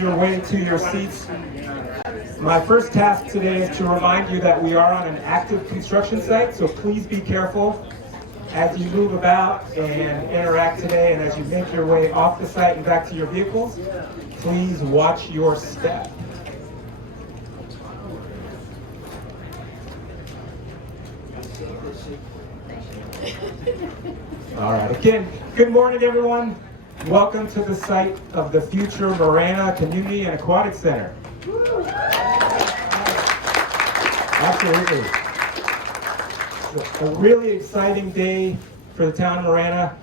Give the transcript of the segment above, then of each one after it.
Your way to your seats. My first task today is to remind you that we are on an active construction site, so please be careful as you move about and interact today, and as you make your way off the site and back to your vehicles, please watch your step. All right, again, good morning everyone. Welcome to the site of the future Marana Community and Aquatics Center. Absolutely. It's a really exciting day for the town of Marana.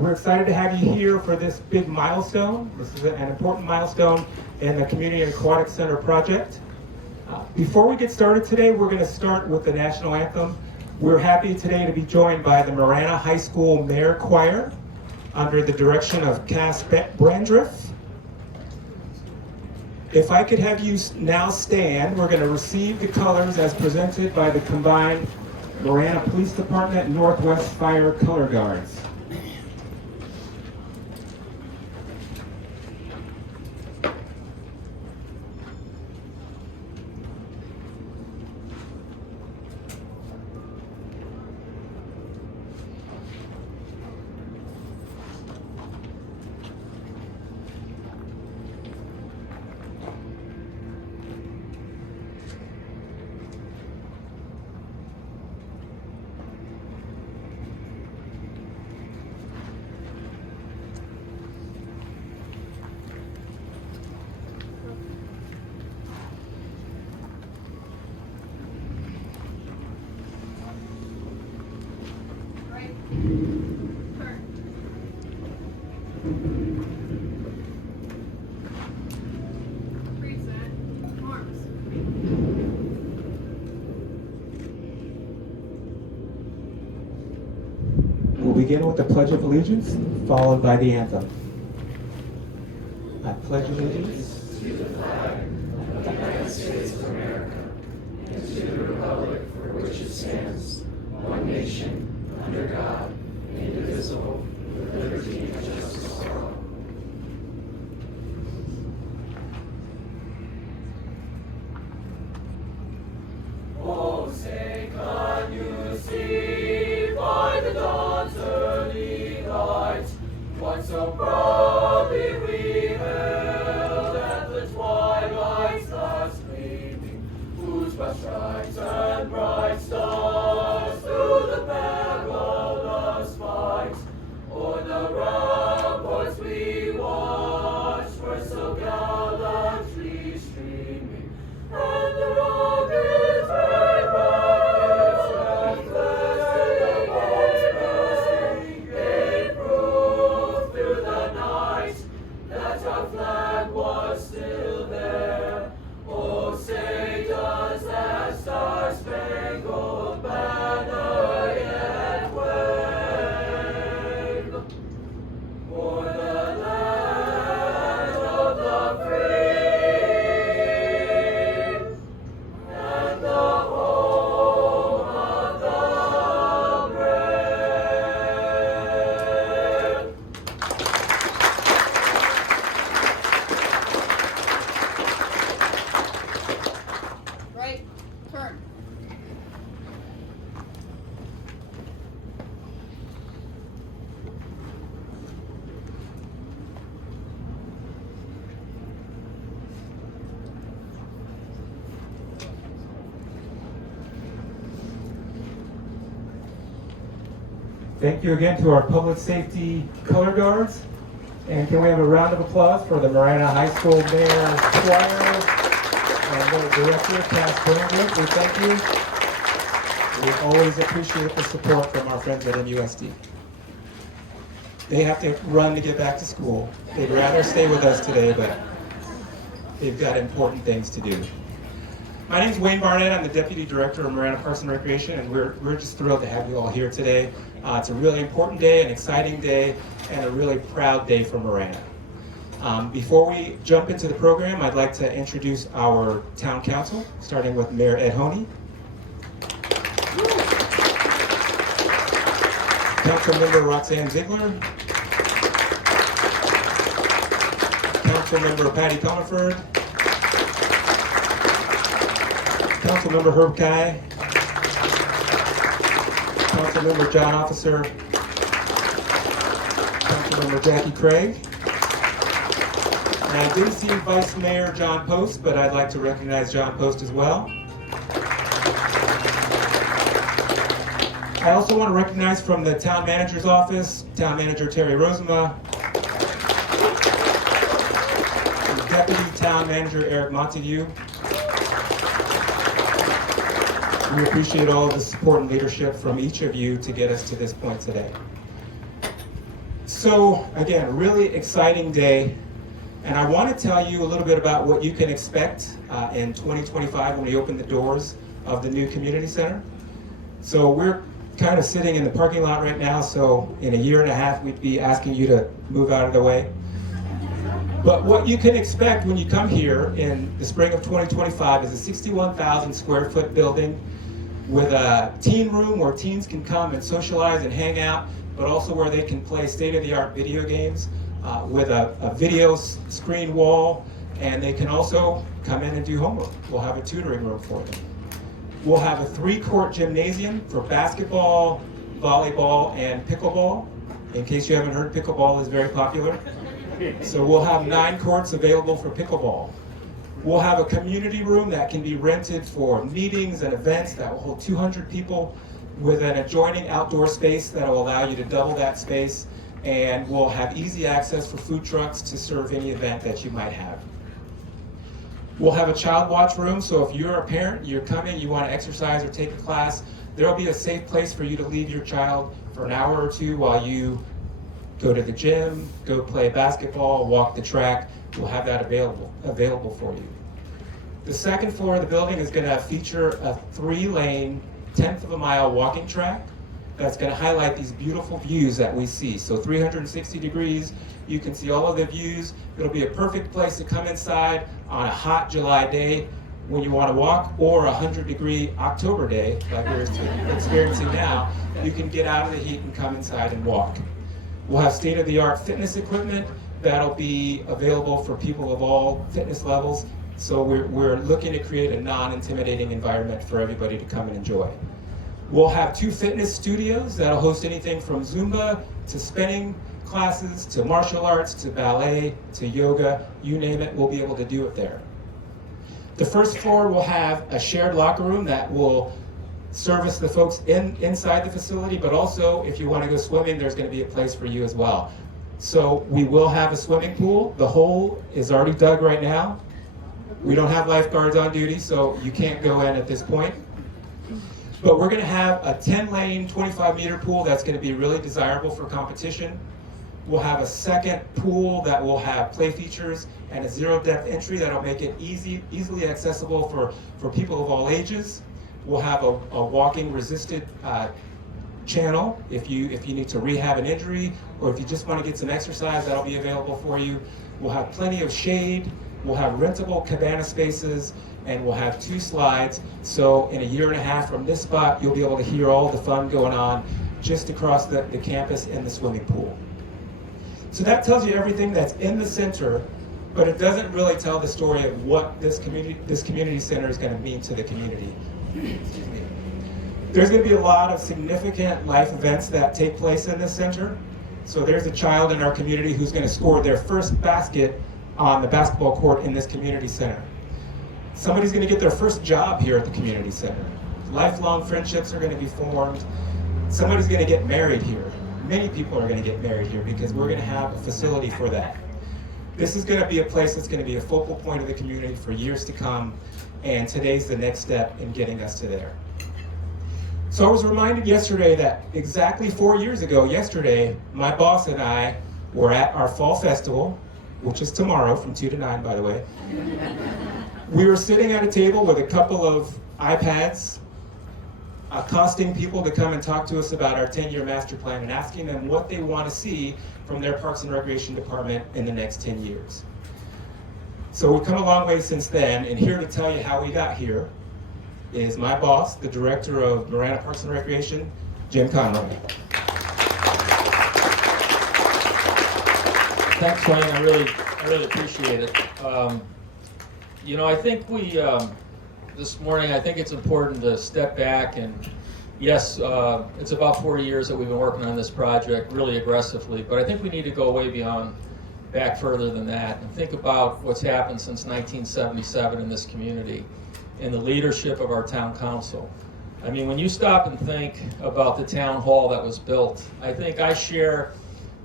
We're excited to have you here for this big milestone. This is an important milestone in the Community and Aquatics Center project. Before we get started today, we're going to start with the national anthem. We're happy today to be joined by the Marana High School Mayor Choir under the direction of Cass Brandriff. If I could have you now stand, we're going to receive the colors as presented by the combined Marana Police Department and Northwest Fire Color Guards. We'll begin with the Pledge of Allegiance, followed by the anthem. I pledge allegiance to the flag of the United States of America and to the republic for which it stands, one nation, under God, indivisible, with liberty and justice for all. Oh, say, can you see by the dawn's early light what so proudly we hailed at the twilight's last gleaming, whose broad stripes and bright stars through the perilous fight o'er the ramparts we watched were so gallantly streaming, and the rockets red rockets and flares bursting gave proof through the night that our flag was still there. Oh, say does that star-spangled banner yet wave o'er the land of the free and the home of the brave. Right, turn. Thank you again to our public safety color guards. And can we have a round of applause for the Marana High School Mayor Choir and the Director, Cass Brandriff. We thank you. We always appreciate the support from our friends at MUSD. They have to run to get back to school. They'd rather stay with us today, but they've got important things to do. My name is Wayne Barnett. I'm the Deputy Director of Marana Parks and Recreation, and we're just thrilled to have you all here today. It's a really important day, an exciting day, and a really proud day for Marana. Before we jump into the program, I'd like to introduce our Town Council, starting with Mayor Ed Honey. Councilmember Roxanne Ziegler. Councilmember Patty Comerford, Councilmember Herb Kai, Councilmember John Officer, Councilmember Jackie Craig. And I didn't see Vice Mayor John Post, but I'd like to recognize John Post as well. I also want to recognize from the Town Manager's Office, Town Manager Terry Rosema, and Deputy Town Manager Eric Montague. We appreciate all of the support and leadership from each of you to get us to this point today. So, again, a really exciting day. And I want to tell you a little bit about what you can expect in 2025 when we open the doors of the new community center. So we're kind of sitting in the parking lot right now, so in a year and a half we'd be asking you to move out of the way. But what you can expect when you come here in the spring of 2025 is a 61,000 square foot building with a teen room where teens can come and socialize and hang out, but also where they can play state-of-the-art video games with a video screen wall, and they can also come in and do homework. We'll have a tutoring room for them. We'll have a 3-court gymnasium for basketball, volleyball, and pickleball. In case you haven't heard, pickleball is very popular. So we'll have 9 courts available for pickleball. We'll have a community room that can be rented for meetings and events that will hold 200 people with an adjoining outdoor space that will allow you to double that space. And we'll have easy access for food trucks to serve any event that you might have. We'll have a child watch room, so if you're a parent, you're coming, you want to exercise or take a class, there'll be a safe place for you to leave your child for an hour or two while you go to the gym, go play basketball, walk the track. We'll have that available for you. The second floor of the building is going to feature a 3-lane, 1/10 of a mile walking track that's going to highlight these beautiful views that we see. So 360 degrees, you can see all of the views. It'll be a perfect place to come inside on a hot July day when you want to walk, or a 100-degree October day like we're experiencing now. You can get out of the heat and come inside and walk. We'll have state-of-the-art fitness equipment that'll be available for people of all fitness levels. So we're looking to create a non-intimidating environment for everybody to come and enjoy. We'll have 2 fitness studios that'll host anything from Zumba to spinning classes to martial arts to ballet to yoga, you name it, we'll be able to do it there. The first floor will have a shared locker room that will service the folks inside the facility, but also if you want to go swimming, there's going to be a place for you as well. So we will have a swimming pool. The hole is already dug right now. We don't have lifeguards on duty, so you can't go in at this point. But we're going to have a 10-lane, 25-meter pool that's going to be really desirable for competition. We'll have a second pool that will have play features and a zero-depth entry that'll make it easily accessible for people of all ages. We'll have a walking resisted channel if you need to rehab an injury, or if you just want to get some exercise, that'll be available for you. We'll have plenty of shade. We'll have rentable cabana spaces, and we'll have 2 slides. So in a year and a half from this spot, you'll be able to hear all the fun going on just across the campus and the swimming pool. So that tells you everything that's in the center, but it doesn't really tell the story of what this community center is going to mean to the community. Excuse me. There's going to be a lot of significant life events that take place in this center. So there's a child in our community who's going to score their first basket on the basketball court in this community center. Somebody's going to get their first job here at the community center. Lifelong friendships are going to be formed. Somebody's going to get married here. Many people are going to get married here because we're going to have a facility for that. This is going to be a place that's going to be a focal point of the community for years to come, and today's the next step in getting us to there. So I was reminded yesterday that exactly 4 years ago yesterday, my boss and I were at our fall festival, which is tomorrow from 2 to 9, by the way. We were sitting at a table with a couple of iPads, accosting people to come and talk to us about our 10-year master plan and asking them what they want to see from their Parks and Recreation Department in the next 10 years. So we've come a long way since then, and here to tell you how we got here is my boss, the Director of Marana Parks and Recreation, Jim Conroy. Thanks, Wayne. I really I really appreciate it. You know, I think this morning, I think it's important to step back and, yes, it's about 40 years that we've been working on this project really aggressively, but I think we need to go way beyond, back further than that, and think about what's happened since 1977 in this community and the leadership of our town council. I mean, when you stop and think about the town hall that was built, I think I share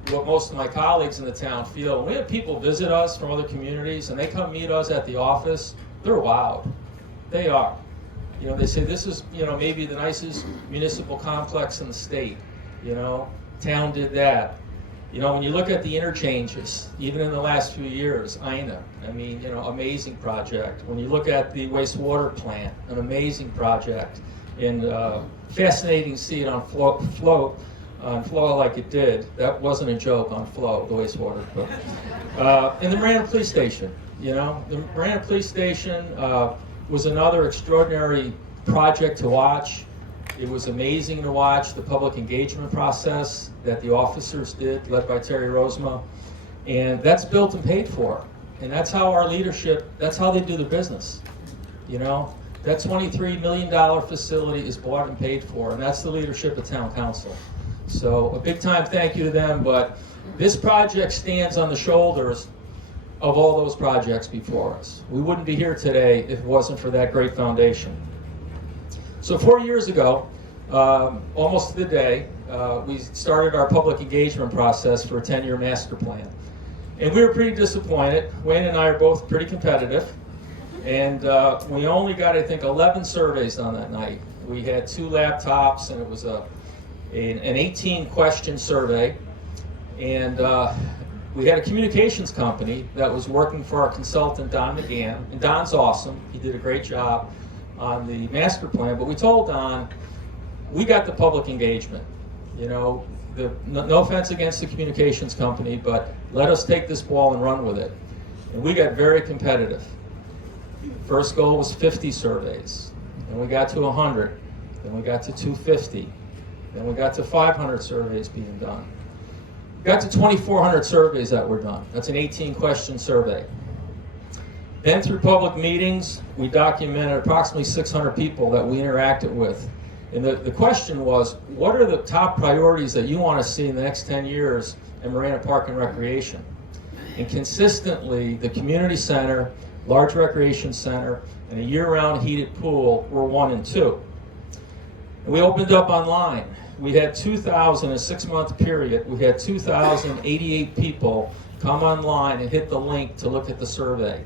what most of my colleagues in the town feel. When we have people visit us from other communities and they come meet us at the office, they're wowed. They are. You know, they say this is, you know, maybe the nicest municipal complex in the state. You know, town did that. You know, when you look at the interchanges, even in the last few years, INA, I mean, you know, amazing project. When you look at the wastewater plant, an amazing project. And fascinating to see it on flow like it did. That wasn't a joke on flow, the wastewater. But, and the Marana Police Station, you know, the Marana Police Station was another extraordinary project to watch. It was amazing to watch the public engagement process that the officers did, led by Terry Rosema. And that's built and paid for. And that's how our leadership, that's how they do the business, you know. That $23 million facility is bought and paid for, and that's the leadership of town council. So a big time thank you to them, but this project stands on the shoulders of all those projects before us. We wouldn't be here today if it wasn't for that great foundation. So 4 years ago, almost to the day, we started our public engagement process for a 10-year master plan. And we were pretty disappointed. Wayne and I are both pretty competitive. And we only got, I think, 11 surveys on that night. We had 2 laptops, and it was an 18-question survey. And we had a communications company that was working for our consultant, Don McGann. And Don's awesome. He did a great job on the master plan. But we told Don, we got the public engagement. You know, no offense against the communications company, but let us take this ball and run with it. And we got very competitive. First goal was 50 surveys, then we got to 100, then we got to 250, then we got to 500 surveys being done. We got to 2,400 surveys that were done. That's an 18-question survey. Then through public meetings, we documented approximately 600 people that we interacted with. And the question was, what are the top priorities that you want to see in the next 10 years in Marana Park and Recreation? And consistently, the community center, large recreation center, and a year-round heated pool were 1 and 2. And we opened up online. We had 2,000, in a 6-month period, we had 2,088 people come online and hit the link to look at the survey.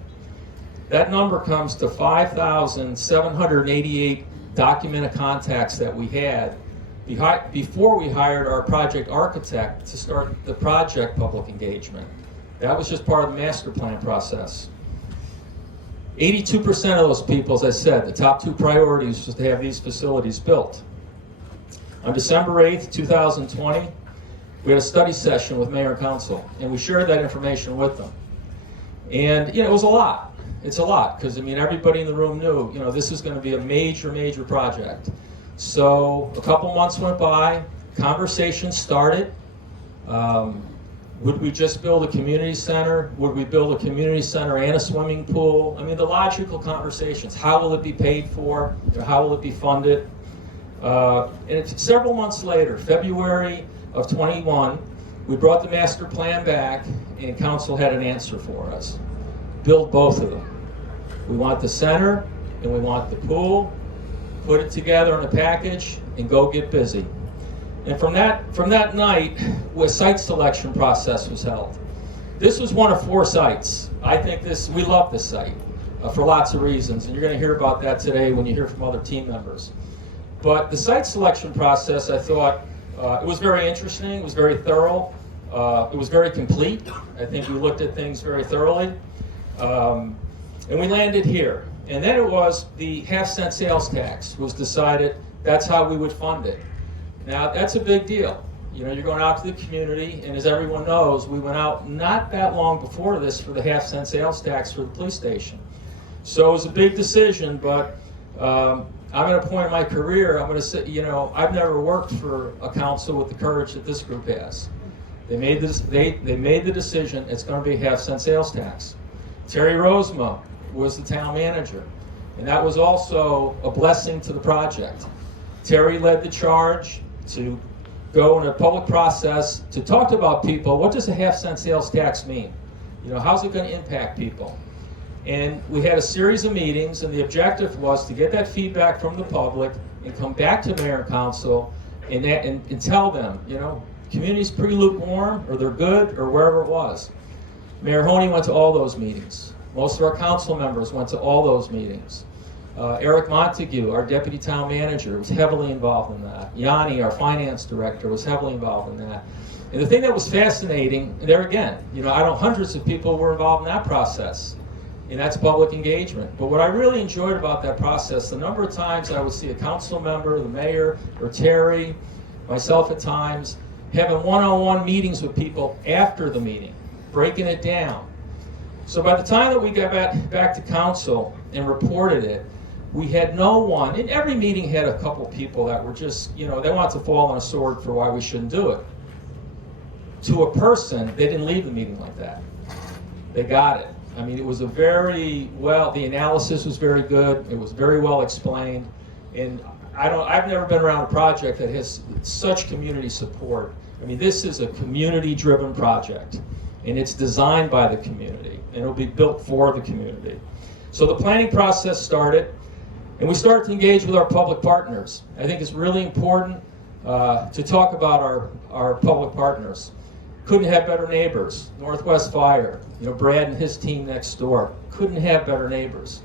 That number comes to 5,788 documented contacts that we had before we hired our project architect to start the project public engagement. That was just part of the master plan process. 82% of those people, as I said, the top 2 priorities was to have these facilities built. On December 8th, 2020, we had a study session with Mayor and Council, and we shared that information with them. And, you know, it was a lot. It's a lot, because, I mean, everybody in the room knew, you know, this is going to be a major, major project. So a couple months went by, conversations started. Would we just build a community center? Would we build a community center and a swimming pool? I mean, the logical conversations. How will it be paid for? How will it be funded? And several months later, February of 21, we brought the master plan back, and council had an answer for us. Build both of them. We want the center, and we want the pool. Put it together in a package, and go get busy. And from that night, a site selection process was held. This was one of 4 sites. I think we love this site for lots of reasons, and you're going to hear about that today when you hear from other team members. But the site selection process, I thought, it was very interesting, it was very thorough, it was very complete. I think we looked at things very thoroughly. And we landed here. And then it was the half-cent sales tax was decided, that's how we would fund it. Now, that's a big deal. You know, you're going out to the community, and as everyone knows, we went out not that long before this for the half-cent sales tax for the police station. So it was a big decision, but I'm at a point in my career, I'm going to say, you know, I've never worked for a council with the courage that this group has. They made the decision it's going to be a half-cent sales tax. Terry Rosema was the town manager, and that was also a blessing to the project. Terry led the charge to go in a public process to talk about people. What does a half-cent sales tax mean? You know, how's it going to impact people? And we had a series of meetings, and the objective was to get that feedback from the public and come back to mayor and council and tell them, you know, community's pretty lukewarm, or they're good, or wherever it was. Mayor Honey went to all those meetings. Most of our council members went to all those meetings. Eric Montague, our deputy town manager, was heavily involved in that. Yanni, our finance director, was heavily involved in that. And the thing that was fascinating, and there again, you know, I know hundreds of people were involved in that process, and that's public engagement. But what I really enjoyed about that process, the number of times I would see a council member, the mayor, or Terry, myself at times, having one-on-one meetings with people after the meeting, breaking it down. So by the time that we got back to council and reported it, we had no one, and every meeting had a couple people that were just, you know, they wanted to fall on a sword for why we shouldn't do it. To a person, they didn't leave the meeting like that. They got it. I mean, it was the analysis was very good, it was very well explained, and I've never been around a project that has such community support. I mean, this is a community-driven project, and it's designed by the community, and it'll be built for the community. So the planning process started, and we started to engage with our public partners. I think it's really important to talk about our public partners. Couldn't have better neighbors. Northwest Fire, you know, Brad and his team next door. Couldn't have better neighbors.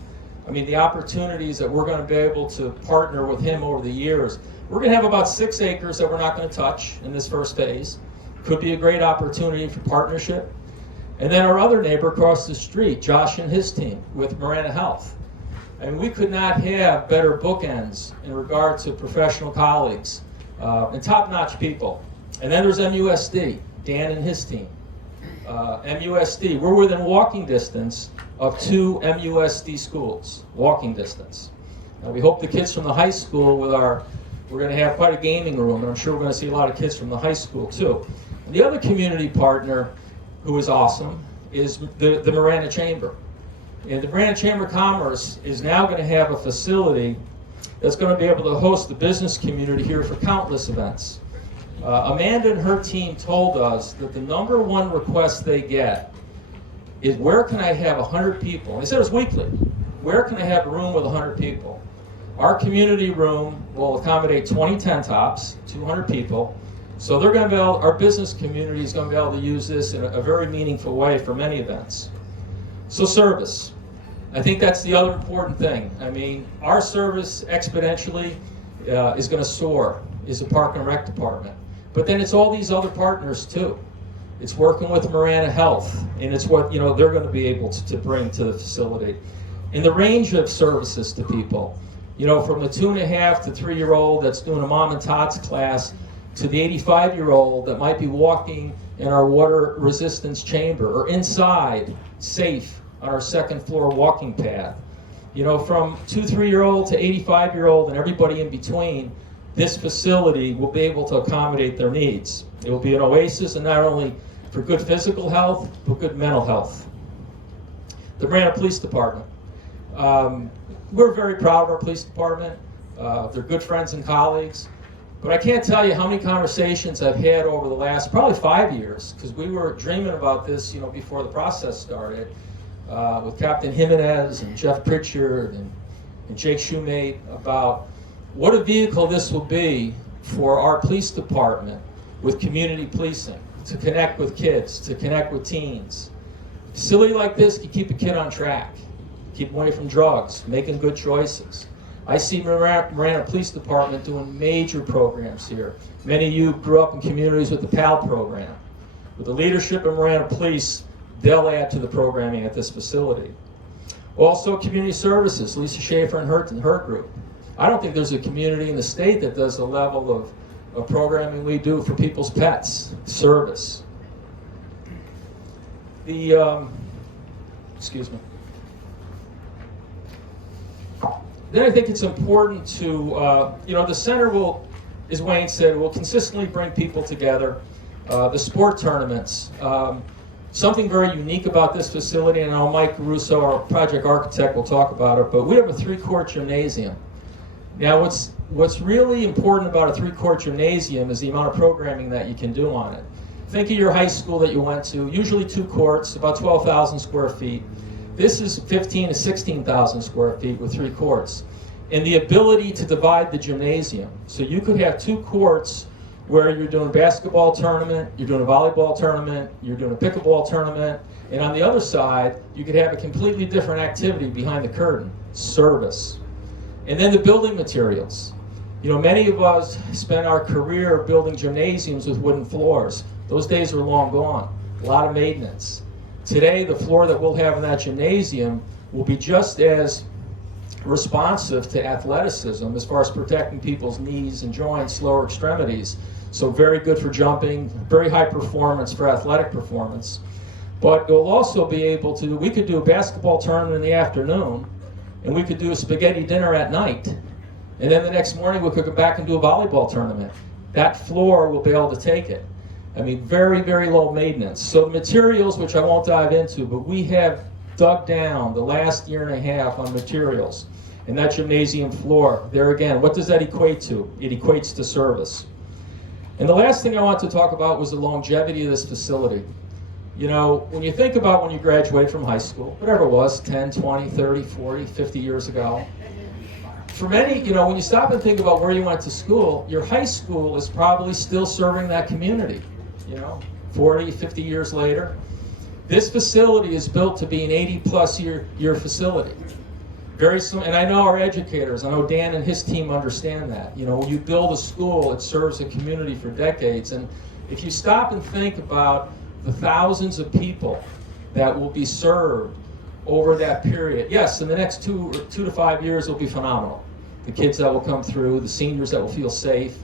I mean, the opportunities that we're going to be able to partner with him over the years. We're going to have about 6 acres that we're not going to touch in this first phase. Could be a great opportunity for partnership. And then our other neighbor across the street, Josh and his team with Marana Health. I mean, we could not have better bookends in regard to professional colleagues and top-notch people. And then there's MUSD, Dan and his team. MUSD, we're within walking distance of 2 MUSD schools, walking distance. Now we hope the kids from the high school we're going to have quite a gaming room, and I'm sure we're going to see a lot of kids from the high school too. And the other community partner who is awesome is the Marana Chamber. And the Marana Chamber of Commerce is now going to have a facility that's going to be able to host the business community here for countless events. Amanda and her team told us that the number one request they get is, where can I have 100 people? They said it was weekly. Where can I have a room with 100 people? Our community room will accommodate 20 tent tops, 200 people. So they're going to be able, our business community is going to be able to use this in a very meaningful way for many events. So service. I think that's the other important thing. I mean, our service exponentially is going to soar, is the Park and Rec Department. But then it's all these other partners too. It's working with Marana Health, and it's what, you know, they're going to be able to bring to the facility. And the range of services to people, you know, from the 2.5 to 3-year-old that's doing a mom and tots class to the 85-year-old that might be walking in our water resistance chamber or inside, safe, on our 2nd floor walking path. You know, from 2-3-year-old to 85-year-old and everybody in between, this facility will be able to accommodate their needs. It will be an oasis, and not only for good physical health, but good mental health. The Marana Police Department. We're very proud of our police department. They're good friends and colleagues. But I can't tell you how many conversations I've had over the last probably 5 years, because we were dreaming about this, you know, before the process started, with Captain Jimenez and Jeff Pritchard and Jake Shoemate about what a vehicle this will be for our police department with community policing, to connect with kids, to connect with teens. A facility like this can keep a kid on track, keep them away from drugs, making good choices. I see Marana Police Department doing major programs here. Many of you grew up in communities with the PAL program. With the leadership of Marana Police, they'll add to the programming at this facility. Also, community services, Lisa Schaefer and her group. I don't think there's a community in the state that does the level of programming we do for people's pets, service. Excuse me. Then I think it's important to, you know, the center will, as Wayne said, will consistently bring people together. The sport tournaments. Something very unique about this facility, and I know Mike Russo, our project architect, will talk about it, but we have a 3-court gymnasium. Now what's really important about a 3-court gymnasium is the amount of programming that you can do on it. Think of your high school that you went to, usually 2 courts, about 12,000 square feet. This is 15 to 16,000 square feet with 3 courts. And the ability to divide the gymnasium. So you could have 2 courts where you're doing a basketball tournament, you're doing a volleyball tournament, you're doing a pickleball tournament, and on the other side, you could have a completely different activity behind the curtain, service. And then the building materials. You know, many of us spent our career building gymnasiums with wooden floors. Those days are long gone. A lot of maintenance. Today, the floor that we'll have in that gymnasium will be just as responsive to athleticism as far as protecting people's knees and joints, lower extremities. So very good for jumping, very high performance for athletic performance. But you'll also be able to, we could do a basketball tournament in the afternoon, and we could do a spaghetti dinner at night. And then the next morning we could go back and do a volleyball tournament. That floor will be able to take it. I mean, very, very low maintenance. So materials, which I won't dive into, but we have dug down the last year and a half on materials. And that gymnasium floor, there again, what does that equate to? It equates to service. And the last thing I want to talk about was the longevity of this facility. You know, when you think about when you graduated from high school, whatever it was, 10, 20, 30, 40, 50 years ago, for many, you know, when you stop and think about where you went to school, your high school is probably still serving that community, you know, 40, 50 years later. This facility is built to be an 80-plus year facility. Very soon, and I know our educators, I know Dan and his team understand that. You know, when you build a school, it serves a community for decades. And if you stop and think about the thousands of people that will be served over that period, yes, in the next 2 to 5 years will be phenomenal. The kids that will come through, the seniors that will feel safe,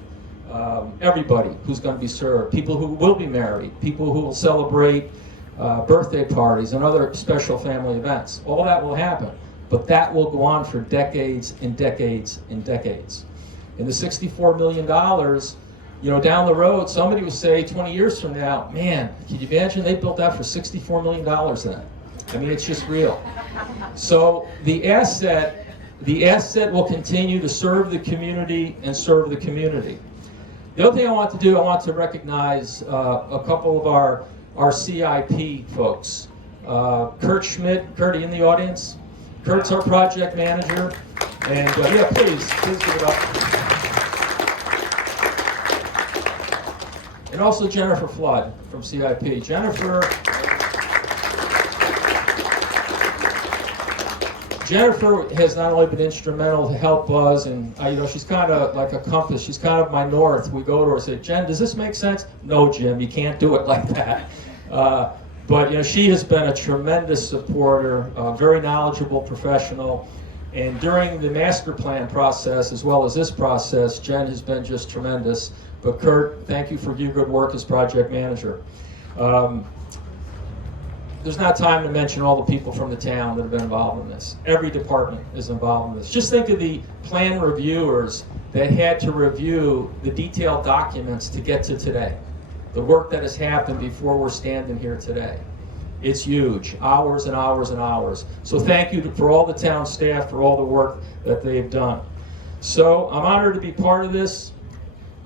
everybody who's going to be served, people who will be married, people who will celebrate birthday parties and other special family events. All that will happen. But that will go on for decades and decades and decades. And the $64 million, you know, down the road, somebody would say 20 years from now, man, can you imagine they built that for $64 million then? I mean, it's just real. So the asset will continue to serve the community and serve the community. The other thing I want to do, I want to recognize a couple of our CIP folks. Kurt Schmidt, Kurt, are you in the audience? Kurt's our project manager, and yeah, please give it up. And also Jennifer Flood from CIP. Jennifer has not only been instrumental to help us, and you know, she's kind of like a compass. She's kind of my north. We go to her and say, Jen, does this make sense? No, Jim, you can't do it like that. But you know, she has been a tremendous supporter, a very knowledgeable professional, and during the master plan process as well as this process, Jen has been just tremendous. But Kurt, thank you for your good work as project manager. There's not time to mention all the people from the town that have been involved in this. Every department is involved in this. Just think of the plan reviewers that had to review the detailed documents to get to today. The work that has happened before we're standing here today. It's huge, hours and hours and hours. So thank you for all the town staff for all the work that they've done. So I'm honored to be part of this.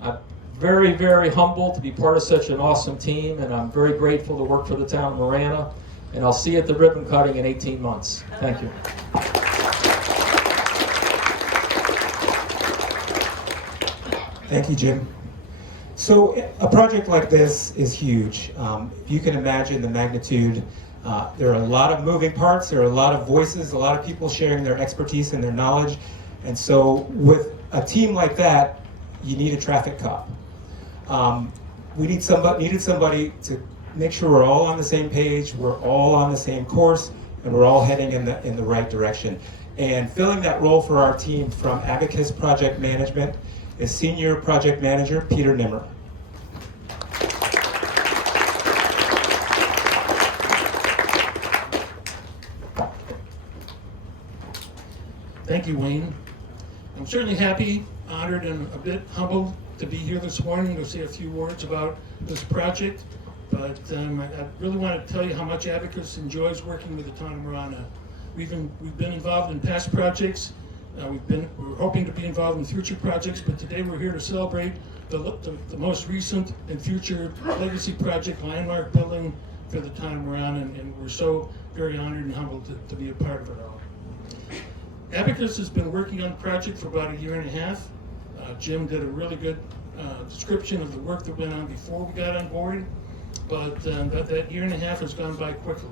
I'm very, very humbled to be part of such an awesome team, and I'm very grateful to work for the town of Marana. And I'll see you at the ribbon cutting in 18 months. Thank you. Thank you, Jim. So a project like this is huge. If you can imagine the magnitude, there are a lot of moving parts, there are a lot of voices, a lot of people sharing their expertise and their knowledge. And so with a team like that, you need a traffic cop. We needed somebody to make sure we're all on the same page, we're all on the same course, and we're all heading in the right direction. And filling that role for our team from Abacus Project Management is Senior Project Manager Peter Nimmer. Thank you, Wayne. I'm certainly happy, honored, and a bit humbled to be here this morning to say a few words about this project, but I really want to tell you how much Abacus enjoys working with the Town of Marana. We've been involved in past projects. We're hoping to be involved in future projects, but today we're here to celebrate the most recent and future legacy project, landmark building for the Town of Marana, and we're so very honored and humbled to be a part of it all. Abacus has been working on the project for about a year and a half. Jim did a really good description of the work that went on before we got on board, but that year and a half has gone by quickly.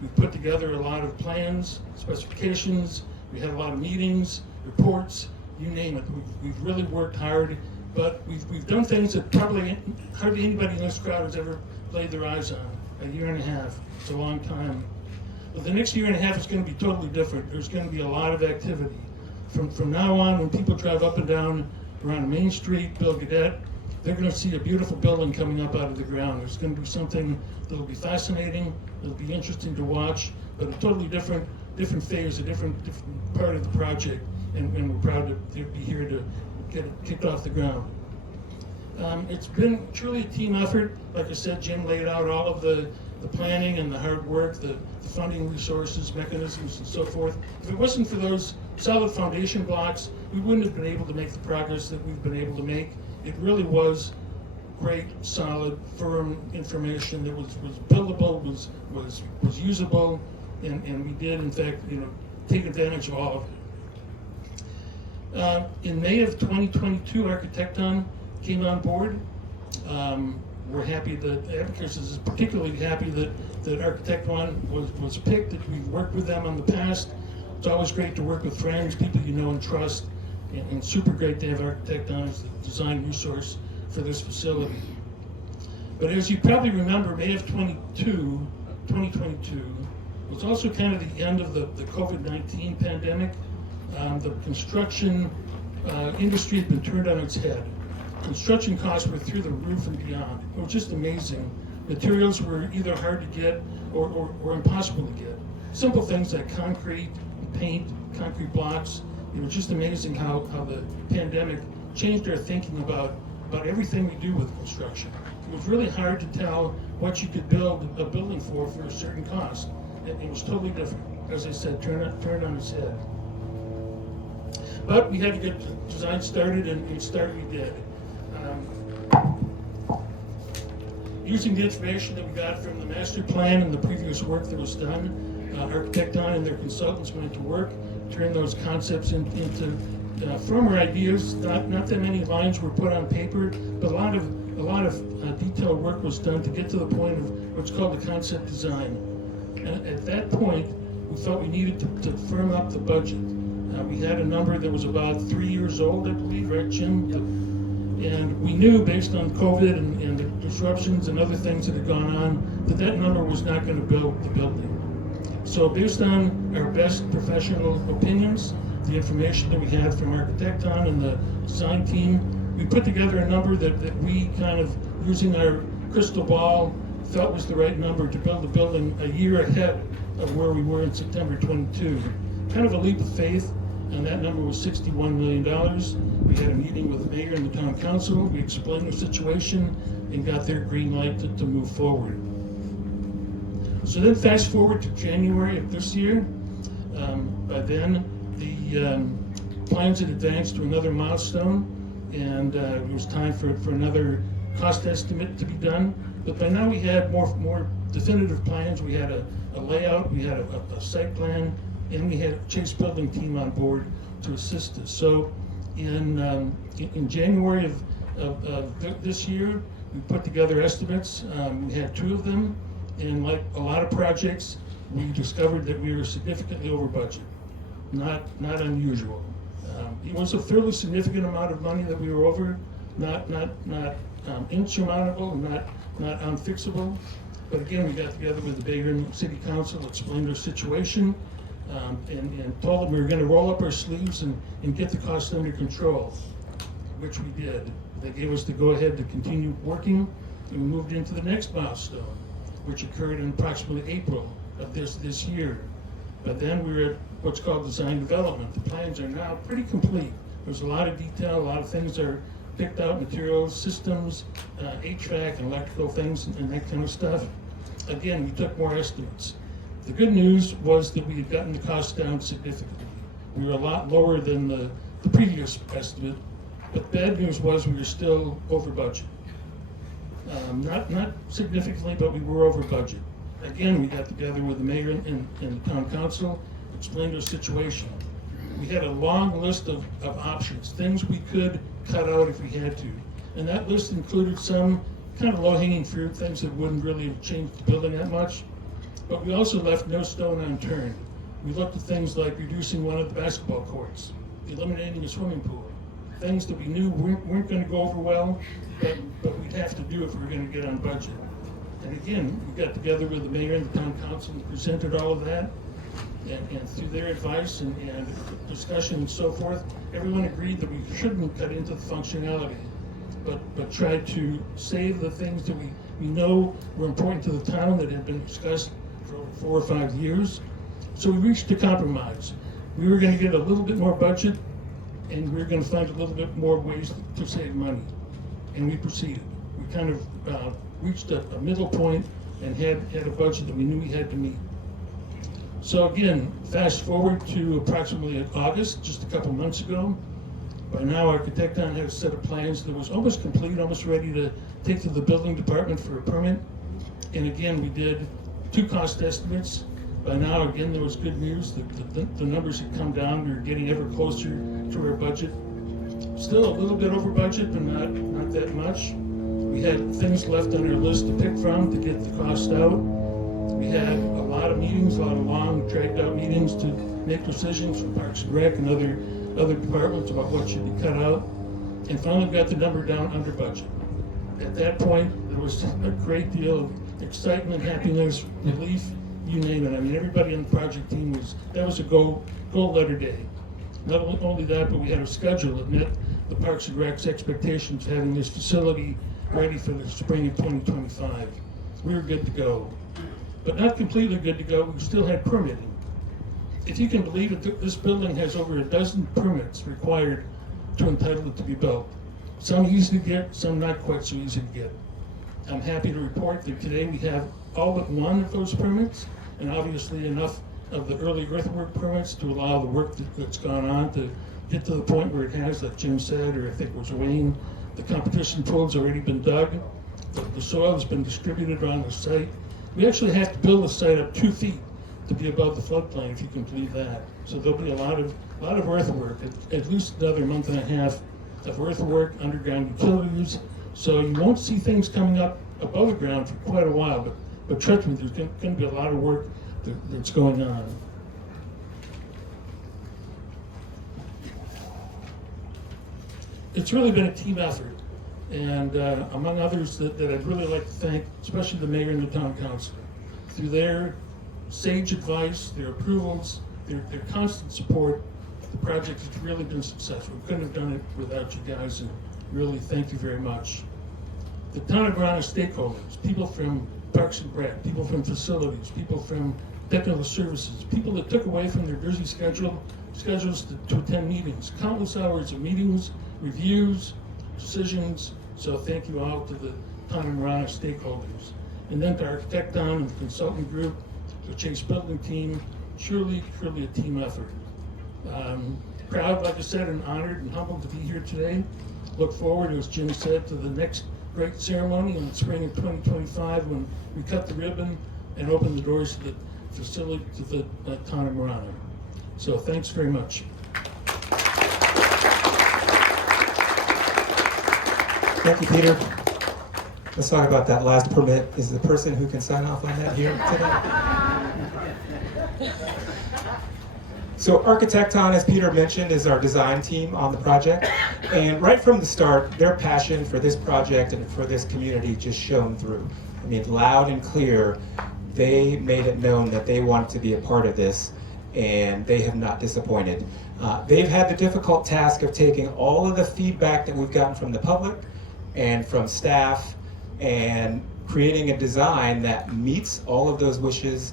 We've put together a lot of plans, specifications, we had a lot of meetings, reports, you name it. We've really worked hard, but we've done things that probably hardly anybody in this crowd has ever laid their eyes on. A year and a half, it's a long time. But the next year and a half is going to be totally different. There's going to be a lot of activity. From now on, when people drive up and down around Main Street, Bill Gadet, they're going to see a beautiful building coming up out of the ground. There's going to be something that'll be fascinating, that'll be interesting to watch, but a totally different phase, a different part of the project, and we're proud to be here to get it kicked off the ground. It's been truly a team effort. Like I said, Jim laid out all of the planning and the hard work, the funding resources, mechanisms, and so forth. If it wasn't for those solid foundation blocks, we wouldn't have been able to make the progress that we've been able to make. It really was great, solid, firm information that was buildable, was usable, and we did, in fact, take advantage of all of it. In May of 2022, Architecton came on board. We're happy that Abacus is particularly happy that Architecton was picked, that we've worked with them in the past. It's always great to work with friends, people you know and trust, and super great to have Architecton as the design resource for this facility. But as you probably remember, May of 2022 was also kind of the end of the COVID-19 pandemic. The construction industry had been turned on its head. Construction costs were through the roof and beyond. It was just amazing. Materials were either hard to get or impossible to get. Simple things like concrete, paint, concrete blocks. It was just amazing how the pandemic changed our thinking about everything we do with construction. It was really hard to tell what you could build a building for a certain cost. It was totally different. As I said, turned on its head. But we had to get design started, and we did. Using the information that we got from the master plan and the previous work that was done, Architecton and their consultants went to work, turned those concepts into firmer ideas. Not that many lines were put on paper, but a lot of detailed work was done to get to the point of what's called the concept design. And at that point, we thought we needed to firm up the budget. We had a number that was about 3 years old, I believe, right, Jim? And we knew, based on COVID and the disruptions and other things that had gone on, that number was not going to build the building. So based on our best professional opinions, the information that we had from Architecton and the design team, we put together a number that we kind of, using our crystal ball, felt was the right number to build the building a year ahead of where we were in September 22. Kind of a leap of faith, and that number was $61 million. We had a meeting with the mayor and the town council. We explained the situation and got their green light to move forward. So then fast forward to January of this year. By then, the plans had advanced to another milestone, and it was time for another cost estimate to be done. But by now we had more definitive plans. We had a layout, we had a site plan, and we had a Chase building team on board to assist us. So in January of this year, we put together estimates. We had 2 of them, and like a lot of projects, we discovered that we were significantly over budget. Not unusual. It was a fairly significant amount of money that we were over, not insurmountable, not unfixable. But again, we got together with the Bay Area City Council, explained our situation, and told them we were going to roll up our sleeves and get the cost under control, which we did. They gave us the go-ahead to continue working, and we moved into the next milestone, which occurred in approximately April of this year. But then we were at what's called design development. The plans are now pretty complete. There's a lot of detail, a lot of things are picked out materials, systems, HVAC and electrical things and that kind of stuff. Again, we took more estimates. The good news was that we had gotten the cost down significantly. We were a lot lower than the previous estimate, but bad news was we were still over budget. Not significantly, but we were over budget. Again, we got together with the mayor and the town council, explained our situation. We had a long list of options, things we could cut out if we had to. And that list included some kind of low-hanging fruit, things that wouldn't really change the building that much. But we also left no stone unturned. We looked at things like reducing one of the basketball courts, eliminating a swimming pool, things that we knew weren't going to go over well, but we'd have to do if we were going to get on budget. And again, we got together with the mayor and the town council and presented all of that. And through their advice and discussion and so forth, everyone agreed that we shouldn't cut into the functionality, but tried to save the things that we know were important to the town that had been discussed for 4 or 5 years. So we reached a compromise. We were going to get a little bit more budget, and we were going to find a little bit more ways to save money. And we proceeded. We kind of reached a middle point and had a budget that we knew we had to meet. So again, fast forward to approximately August, just a couple months ago. By now, Architecton had a set of plans that was almost complete, almost ready to take to the building department for a permit. And again, we did 2 cost estimates. By now, again, there was good news. The numbers had come down. We were getting ever closer to our budget. Still a little bit over budget, but not that much. We had things left on our list to pick from to get the cost out. We had a lot of meetings, a lot of long, dragged-out meetings to make decisions from Parks and Rec and other departments about what should be cut out. And finally got the number down under budget. At that point, there was a great deal of excitement, happiness, relief, you name it. I mean, everybody on the project team that was a gold letter day. Not only that, but we had a schedule that met the Parks and Rec's expectations, having this facility ready for the spring of 2025. We were good to go. But not completely good to go, we still had permitting. If you can believe it, this building has over a dozen permits required to entitle it to be built. Some easy to get, some not quite so easy to get. I'm happy to report that today we have all but one of those permits, and obviously enough of the early earthwork permits to allow the work that's gone on to get to the point where it has, like Jim said, or I think it was Wayne, the competition pool's already been dug, the soil has been distributed around the site. We actually have to build the site up 2 feet to be above the floodplain, if you can believe that. So there'll be a lot of earthwork, at least another month and a half of earthwork, underground utilities. So you won't see things coming up above the ground for quite a while, but trust me, there's going to be a lot of work that's going on. It's really been a team effort. And among others that I'd really like to thank, especially the mayor and the town council, through their sage advice, their approvals, their constant support, the project has really been successful. We couldn't have done it without you guys, and really thank you very much. The Town of Marana stakeholders, people from Parks and Rec, people from facilities, people from technical services, people that took away from their busy schedules to attend meetings, countless hours of meetings, reviews, decisions. So thank you all to the Town of Marana stakeholders. And then to Architecton and the consultant group, the Chase building team, truly a team effort. Proud, like I said, and honored and humbled to be here today. Look forward, as Jim said, to the next great ceremony in the spring of 2025 when we cut the ribbon and open the doors to the facility, to the Town of Marana. So thanks very much. Thank you, Peter. Let's talk about that last permit. Is the person who can sign off on that here today? So Architecton, as Peter mentioned, is our design team on the project. And right from the start, their passion for this project and for this community just shone through. I mean, loud and clear, they made it known that they wanted to be a part of this, and they have not disappointed. They've had the difficult task of taking all of the feedback that we've gotten from the public and from staff and creating a design that meets all of those wishes,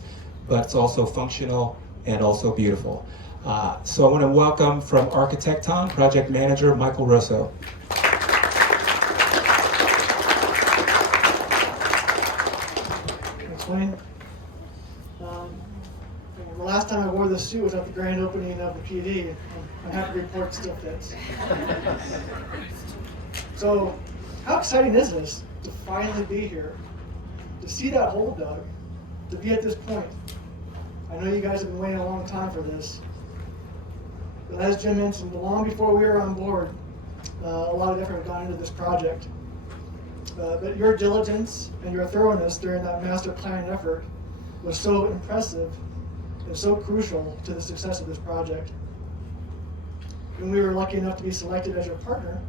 but it's also functional and also beautiful. So I want to welcome from Architecton, project manager Michael Rosso. Wayne. The last time I wore this suit was at the grand opening of the PD. I'm happy to report it still fits. So, how exciting is this to finally be here? To see that hole dug, to be at this point. I know you guys have been waiting a long time for this. But as Jim mentioned, long before we were on board, a lot of effort had gone into this project. But your diligence and your thoroughness during that master plan effort was so impressive and so crucial to the success of this project. When we were lucky enough to be selected as your partner,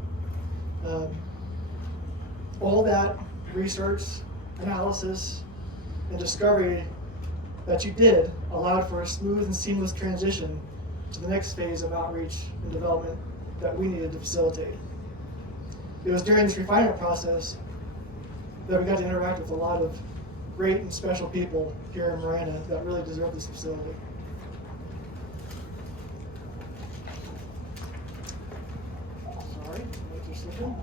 all that research, analysis, and discovery that you did allowed for a smooth and seamless transition to the next phase of outreach and development that we needed to facilitate. It was during this refinement process that we got to interact with a lot of great and special people here in Marana that really deserve this facility. Sorry, they're slipping.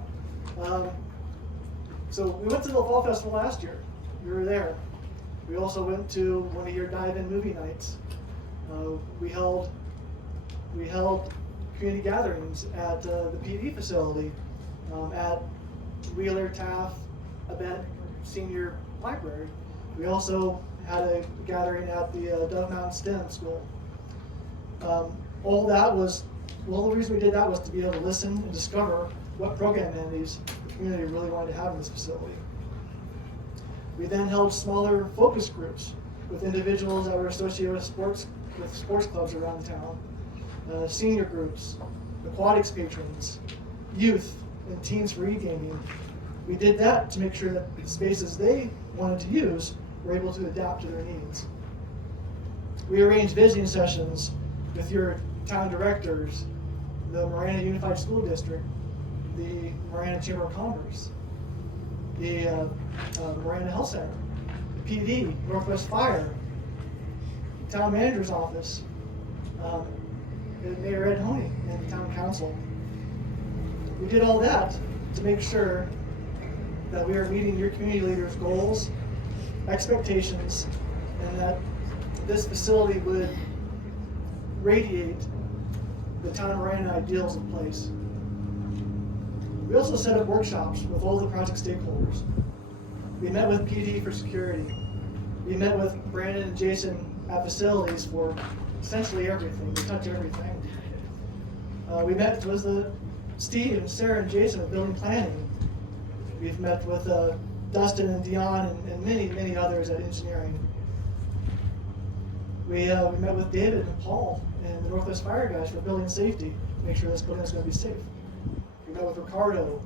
So we went to the Fall Festival last year. You were there. We also went to one of your dive-in movie nights. We held community gatherings at the PD facility, at Wheeler Taft Abet Senior Library. We also had a gathering at the Dove Mountain STEM School. The reason we did that was to be able to listen and discover what program entities the community really wanted to have in this facility. We then held smaller focus groups with individuals that were associated with sports clubs around the town, senior groups, aquatics patrons, youth, and teens for e-gaming. We did that to make sure that the spaces they wanted to use were able to adapt to their needs. We arranged visiting sessions with your town directors, the Marana Unified School District, the Marana Chamber of Commerce, the Marana Health Center, the PD, Northwest Fire, Town Manager's Office, Mayor Ed Honey, and the Town Council. We did all that to make sure that we are meeting your community leaders' goals, expectations, and that this facility would radiate the Town of Marana ideals in place. We also set up workshops with all the project stakeholders. We met with PD for security. We met with Brandon and Jason at facilities for essentially everything. We touch everything. We met with Steve and Sarah and Jason at building planning. We've met with Dustin and Dion and many, many others at engineering. We met with David and Paul and the Northwest Fire guys for building safety, make sure this building is going to be safe. We met with Ricardo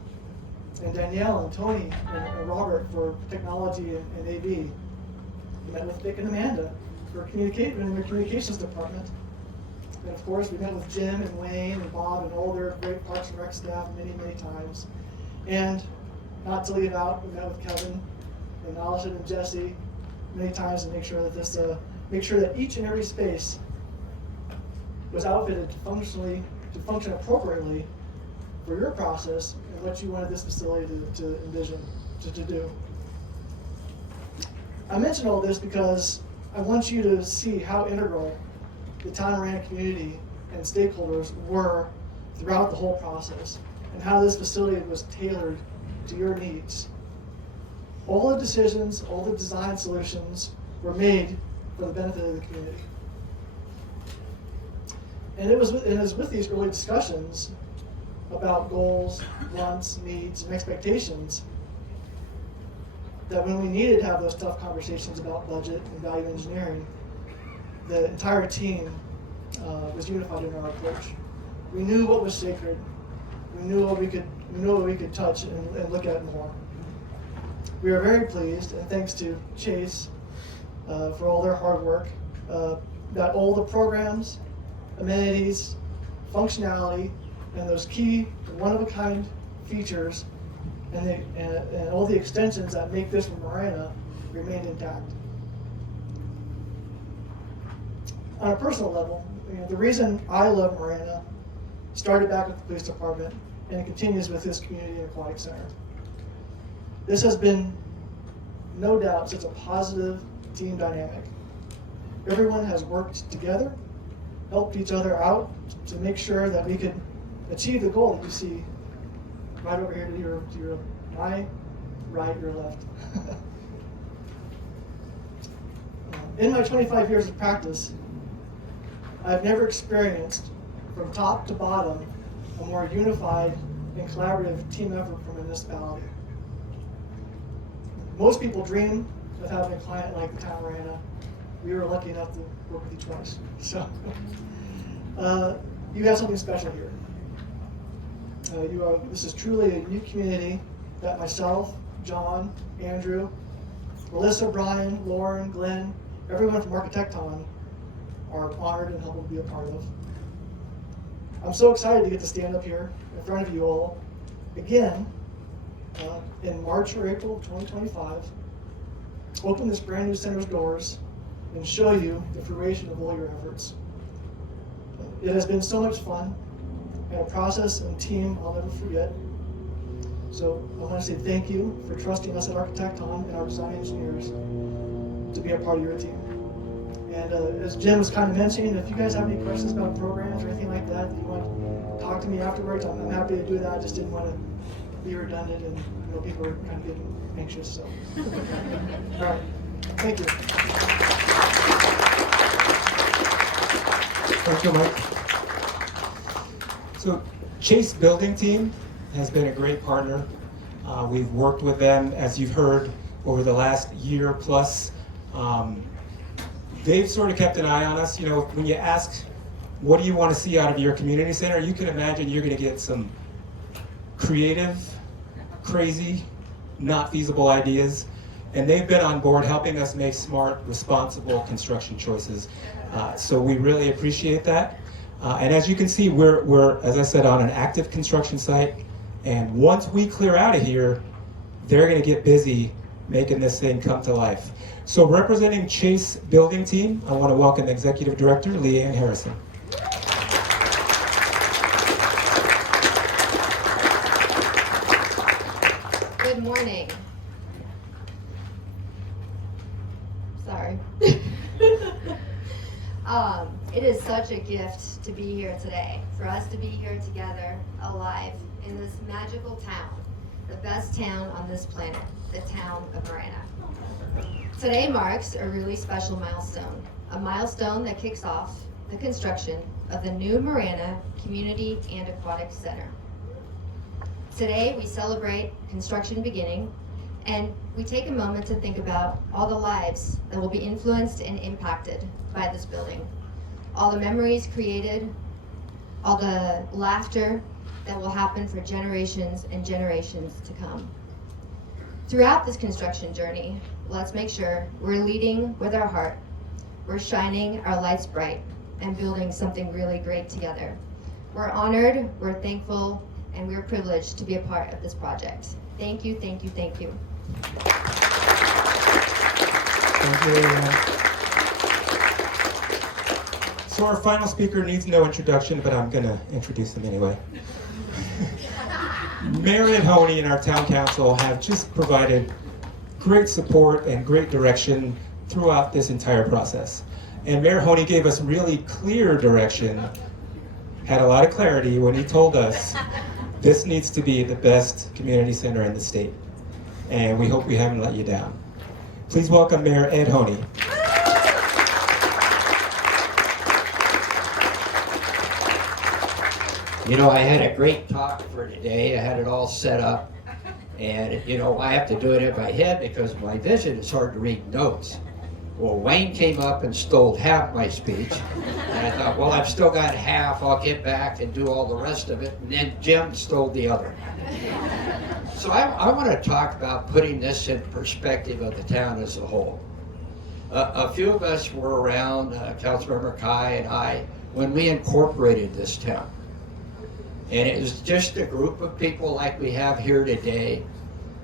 and Danielle and Tony and Robert for technology and AV. We met with Vic and Amanda for in their communications department. And of course, we met with Jim and Wayne and Bob and all their great Parks and Rec staff many, many times. And not to leave out, we met with Kevin and Allison and Jesse many times to make sure that each and every space was outfitted to function appropriately for your process and what you wanted this facility to envision, to do. I mention all this because I want you to see how integral the Town of Marana community and stakeholders were throughout the whole process, and how this facility was tailored to your needs. All the decisions, all the design solutions were made for the benefit of the community. And it was with these early discussions about goals, wants, needs, and expectations that when we needed to have those tough conversations about budget and value engineering, the entire team was unified in our approach. We knew what was sacred. We knew what we could touch and look at more. We are very pleased, and thanks to Chase for all their hard work, that all the programs, amenities, functionality, and those key one-of-a-kind features and all the extensions that make this Marana remained intact. On a personal level, the reason I love Marana started back with the police department, and it continues with this community and aquatic center. This has been, no doubt, such a positive team dynamic. Everyone has worked together, helped each other out to make sure that we could achieve the goal that you see right over here to your my right, your left. In my 25 years of practice, I've never experienced from top to bottom a more unified and collaborative team effort from a municipality. Most people dream of having a client like the Town of Marana. We were lucky enough to work with you twice. So you have something special here. This is truly a unique community that myself, John, Andrew, Melissa, Brian, Lauren, Glenn, everyone from Architecton are honored and humbled to be a part of. I'm so excited to get to stand up here in front of you all again in March or April of 2025, open this brand new center's doors, and show you the fruition of all your efforts. It has been so much fun, and a process and team I'll never forget. So I want to say thank you for trusting us at Architecton and our design engineers to be a part of your team. And as Jim was kind of mentioning, if you guys have any questions about programs or anything like that you want to talk to me afterwards, I'm happy to do that. I just didn't want to be redundant, and people are kind of getting anxious. So, all right, thank you. Thank you, Mike. So Chase Building Team has been a great partner. We've worked with them, as you've heard, over the last year plus. They've sort of kept an eye on us. When you ask, what do you want to see out of your community center, you can imagine you're going to get some creative, crazy, not feasible ideas. And they've been on board helping us make smart, responsible construction choices. So we really appreciate that. And as you can see, we're, as I said, on an active construction site. And once we clear out of here, they're going to get busy making this thing come to life. So representing Chase Building Team, I want to welcome Executive Director Leanne Harrison. Good morning. Sorry. It is such a gift to be here today, for us to be here together, alive, in this magical town, the best town on this planet, the town of Marana. Today marks a really special milestone, a milestone that kicks off the construction of the new Marana Community and Aquatics Center. Today we celebrate construction beginning, and we take a moment to think about all the lives that will be influenced and impacted by this building. All the memories created, all the laughter that will happen for generations and generations to come. Throughout this construction journey, let's make sure we're leading with our heart, we're shining our lights bright, and building something really great together. We're honored, we're thankful, and we're privileged to be a part of this project. Thank you, thank you, thank you. Thank you, Leanne. So our final speaker needs no introduction, but I'm going to introduce him anyway. Mayor Ed Honey and our town council have just provided great support and great direction throughout this entire process. And Mayor Honey gave us really clear direction, had a lot of clarity when he told us this needs to be the best community center in the state. And we hope we haven't let you down. Please welcome Mayor Ed Honey. I had a great talk for today. I had it all set up. And, I have to do it in my head because my vision is hard to read notes. Well, Wayne came up and stole half my speech. And I thought, well, I've still got half. I'll get back and do all the rest of it. And then Jim stole the other. So I want to talk about putting this in perspective of the town as a whole. A few of us were around, Councilmember Kai and I, when we incorporated this town. And it was just a group of people like we have here today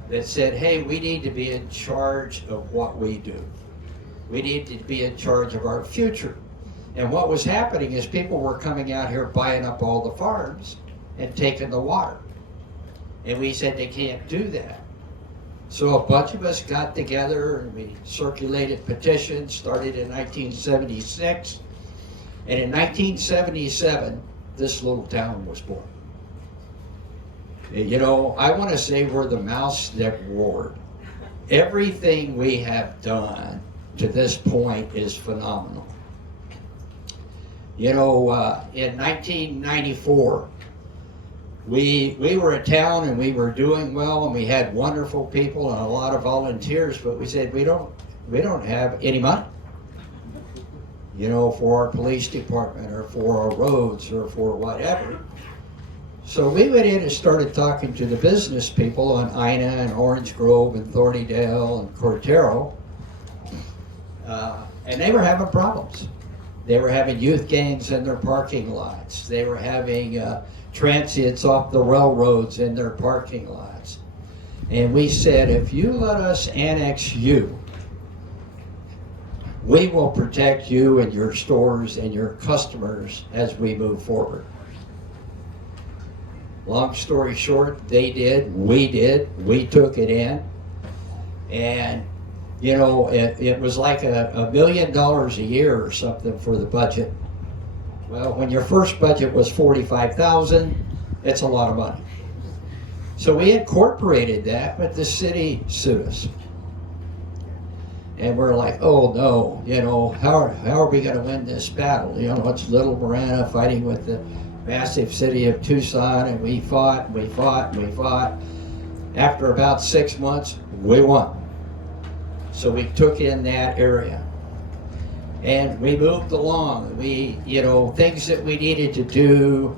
that said, hey, we need to be in charge of what we do. We need to be in charge of our future. And what was happening is people were coming out here buying up all the farms and taking the water. And we said they can't do that. So a bunch of us got together and we circulated petitions, started in 1976. And in 1977, this little town was born. You know, I want to say we're the mouse that roared. Everything we have done to this point is phenomenal. You know, in 1994, we were a town and we were doing well and we had wonderful people and a lot of volunteers, but we said we don't have any money, you know, for our police department or for our roads or for whatever. So we went in and started talking to the business people on Ina and Orange Grove and Thornydale and Cortero, and they were having problems. They were having youth gangs in their parking lots. They were having transients off the railroads in their parking lots. And we said, if you let us annex you, we will protect you and your stores and your customers as we move forward. Long story short, they did, we took it in. And, you know, it was like $1 million a year or something for the budget. Well, when your first budget was $45,000, it's a lot of money. So we incorporated that, but the city sued us. And we're like, oh no, you know, how are we going to win this battle? You know, it's little Marana fighting with the massive city of Tucson, and we fought. After about 6 months, we won. So we took in that area. And we moved along. We, you know, things that we needed to do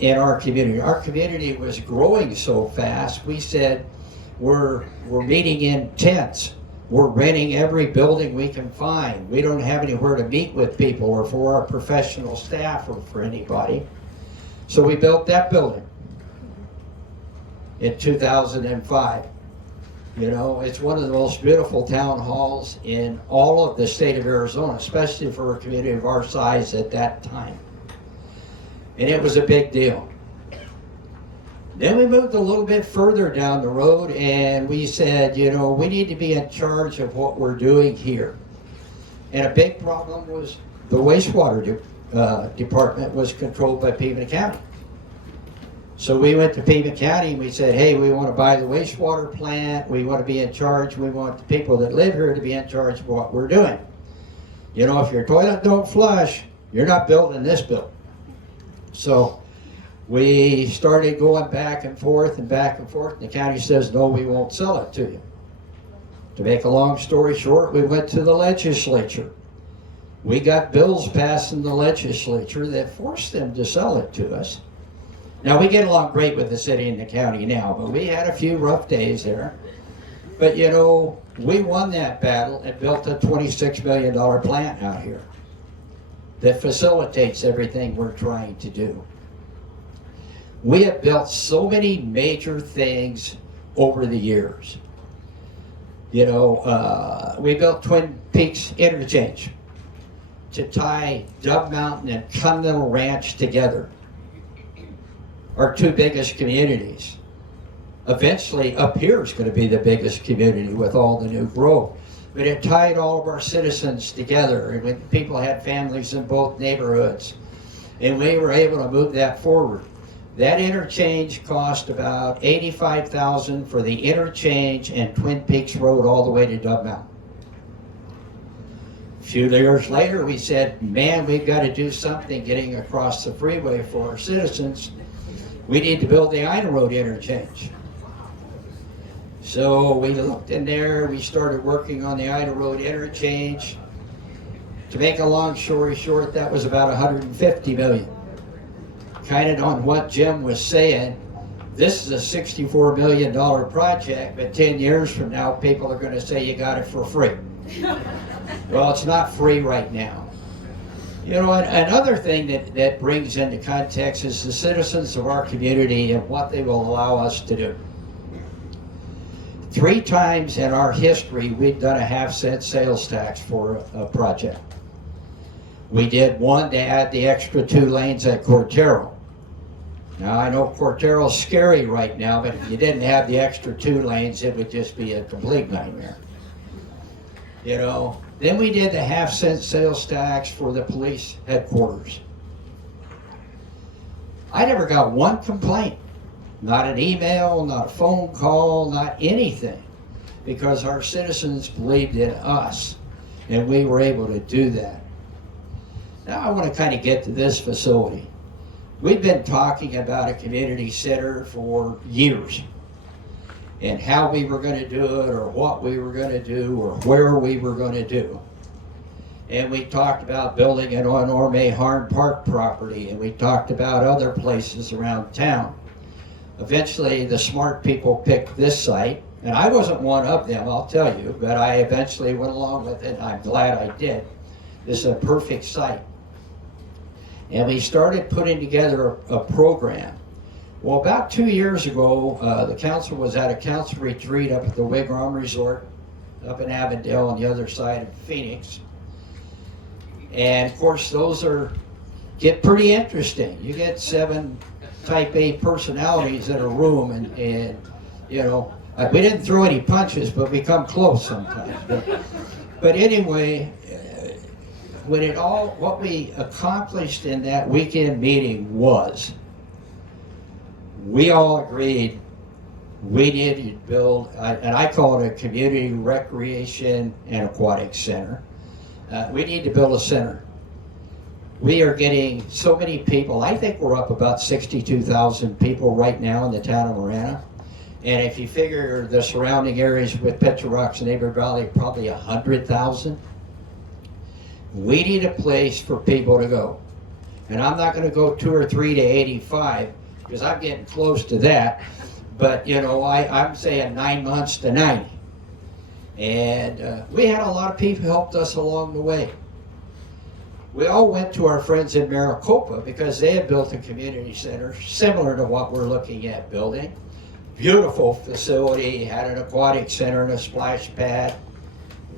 in our community. Our community was growing so fast, we said, we're meeting in tents. We're renting every building we can find. We don't have anywhere to meet with people or for our professional staff or for anybody. So we built that building in 2005. You know, it's one of the most beautiful town halls in all of the state of Arizona, especially for a community of our size at that time. And it was a big deal. Then we moved a little bit further down the road and we said, you know, we need to be in charge of what we're doing here. And a big problem was the wastewater department was controlled by Pima County. So we went to Pima County and we said, hey, we want to buy the wastewater plant. We want to be in charge. We want the people that live here to be in charge of what we're doing. You know, if your toilet don't flush, you're not building this building. So we started going back and forth. And the county says, no, we won't sell it to you. To make a long story short, we went to the legislature. We got bills passed in the legislature that forced them to sell it to us. Now, we get along great with the city and the county now, but we had a few rough days there. But, you know, we won that battle and built a $26 million plant out here that facilitates everything we're trying to do. We have built so many major things over the years. You know, we built Twin Peaks Interchange to tie Dove Mountain and Continental Ranch together. Our two biggest communities. Eventually, up here is going to be the biggest community with all the new growth. But it tied all of our citizens together, and when people had families in both neighborhoods. And we were able to move that forward. That interchange cost about $85,000 for the interchange and Twin Peaks Road all the way to Dove Mountain. A few years later, we said, man, we've got to do something getting across the freeway for our citizens. We need to build the Ina Road interchange. So we looked in there, we started working on the Ina Road interchange. To make a long story short, that was about $150 million. Kind of on what Jim was saying, this is a $64 million project, but 10 years from now, people are going to say you got it for free. Well, it's not free right now. You know, another thing that brings into context is the citizens of our community and what they will allow us to do. 3 times in our history, we've done a half-cent sales tax for a project. We did one to add the extra 2 lanes at Cortero. Now, I know Cortero's scary right now, but if you didn't have the extra 2 lanes, it would just be a complete nightmare. You know, then we did the half-cent sales tax for the police headquarters. I never got one complaint, not an email, not a phone call, not anything, because our citizens believed in us, and we were able to do that. Now I want to kind of get to this facility. We've been talking about a community center for years, and how we were going to do it, or what we were going to do, or where we were going to do. And we talked about building it on Orme Harn Park property, and we talked about other places around town. Eventually, the smart people picked this site, and I wasn't one of them, I'll tell you, but I eventually went along with it, and I'm glad I did. This is a perfect site. And we started putting together a program. Well, about 2 years ago, the council was at a council retreat up at the Wigwam Resort, up in Avondale on the other side of Phoenix. And of course, those get pretty interesting. You get 7 type A personalities in a room, and you know, we didn't throw any punches, but we come close sometimes. But anyway, what we accomplished in that weekend meeting was, we all agreed we needed to build, and I call it a community recreation and aquatic center. We need to build a center. We are getting so many people. I think we're up about 62,000 people right now in the town of Marana. And if you figure the surrounding areas with Petra Rocks and Neighbor Valley, probably 100,000. We need a place for people to go. And I'm not going to go 2 or 3 to 85, because I'm getting close to that. But, you know, I'm saying 9 months to 90. And we had a lot of people helped us along the way. We all went to our friends in Maricopa because they had built a community center similar to what we're looking at building. Beautiful facility, had an aquatic center and a splash pad,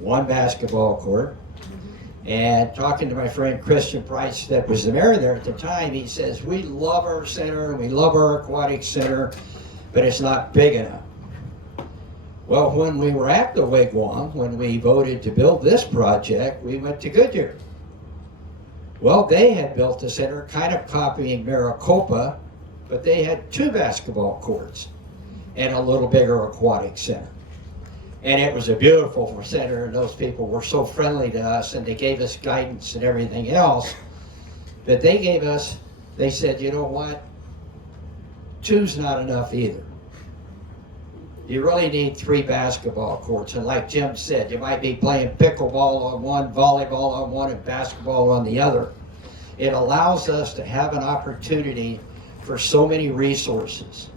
1 basketball court. And talking to my friend Christian Price, that was the mayor there at the time, he says, we love our center, we love our aquatic center, but it's not big enough. Well, when we were at the Wigwam, when we voted to build this project, we went to Goodyear. Well, they had built a center kind of copying Maricopa, but they had 2 basketball courts and a little bigger aquatic center. And it was a beautiful center, and those people were so friendly to us, and they gave us guidance and everything else. But they said, you know what? 2's not enough either. You really need 3 basketball courts. And like Jim said, you might be playing pickleball on one, volleyball on one, and basketball on the other. It allows us to have an opportunity for so many resources.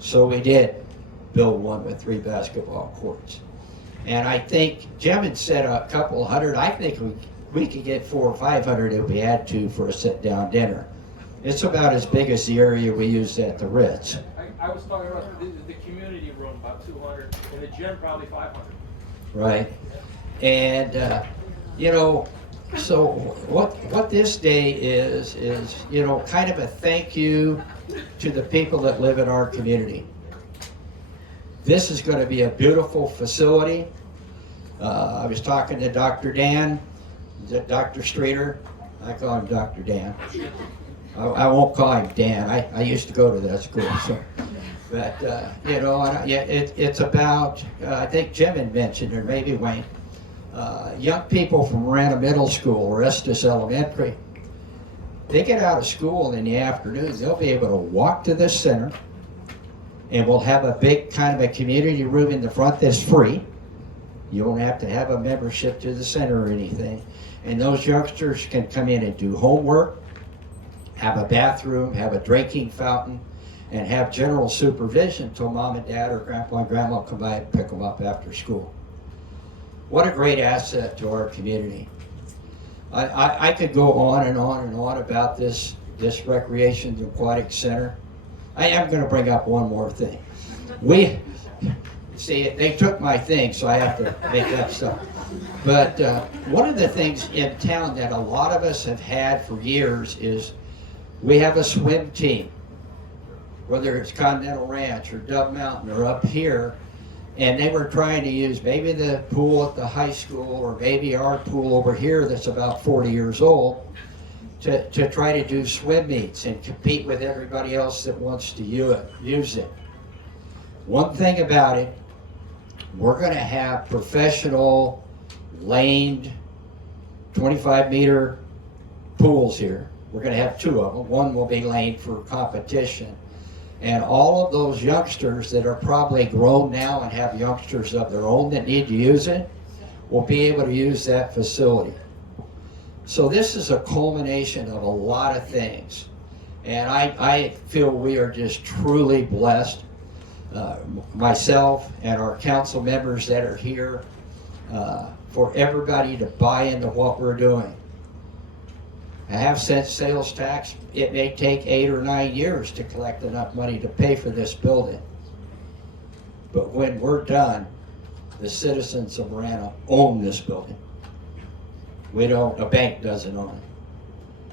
So we did build one with 3 basketball courts. And I think Jim had said a couple hundred. I think we could get 400 or 500 if we had to for a sit-down dinner. It's about as big as the area we use at the Ritz. I was talking about the community room, about 200, and the gym probably 500. Right. And, you know, so what this day is, you know, kind of a thank you to the people that live in our community. This is going to be a beautiful facility. I was talking to Dr. Dan, Dr. Streeter. I call him Dr. Dan. I won't call him Dan. I used to go to that school. So. But, you know, it's about, I think Jim had mentioned, or maybe Wayne, young people from Marana Middle School or Estes Elementary. They get out of school in the afternoon, they'll be able to walk to this center, and we'll have a big kind of a community room in the front that's free. You won't have to have a membership to the center or anything. And those youngsters can come in and do homework, have a bathroom, have a drinking fountain, and have general supervision until mom and dad or grandpa and grandma come by and pick them up after school. What a great asset to our community. I could go on and on and on about this recreation and aquatic center. I am going to bring up one more thing. They took my thing, so I have to make up stuff. But one of the things in town that a lot of us have had for years is We have a swim team, whether it's Continental Ranch or Dove Mountain or up here, and they were trying to use maybe the pool at the high school or maybe our pool over here that's about 40 years old to try to do swim meets and compete with everybody else that wants to use it. One thing about it, we're going to have professional laned 25-meter pools here. We're going to have 2 of them. One will be laned for competition. And all of those youngsters that are probably grown now and have youngsters of their own that need to use it will be able to use that facility. So this is a culmination of a lot of things. And I feel we are just truly blessed. Myself and our council members that are here, for everybody to buy into what we're doing. A half-cent sales tax, it may take 8 or 9 years to collect enough money to pay for this building. But when we're done, the citizens of Marana own this building. We don't, a bank doesn't own it.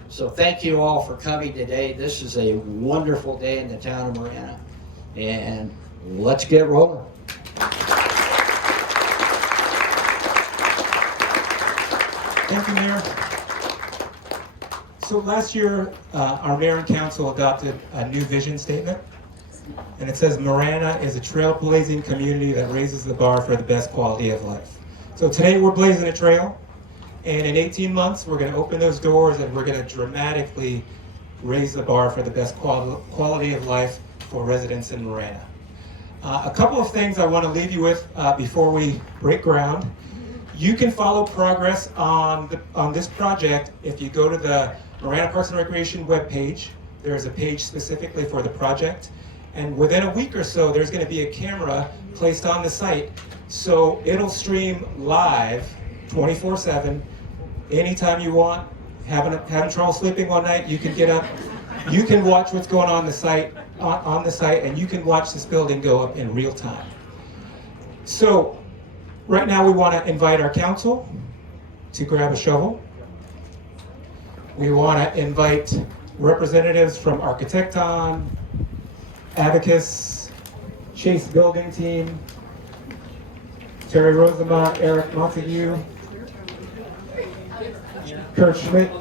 So thank you all for coming today. This is a wonderful day in the town of Marana. And let's get rolling. Thank you, Mayor. So last year, our mayor and council adopted a new vision statement. And it says, Marana is a trailblazing community that raises the bar for the best quality of life. So today we're blazing a trail. And in 18 months, we're going to open those doors and we're going to dramatically raise the bar for the best quality of life for residents in Marana. A couple of things I want to leave you with before we break ground. You can follow progress on this project if you go to the Marana Parks and Recreation webpage. There's a page specifically for the project. And within a week or so, there's going to be a camera placed on the site. So it'll stream live 24/7 anytime you want. Having trouble sleeping one night, you can get up. You can watch what's going on the site, and you can watch this building go up in real time. So right now we want to invite our council to grab a shovel. We want to invite representatives from Architecton, Abacus, Chase Building Team, Terry Rosamont, Eric Montague, Kurt Schmidt,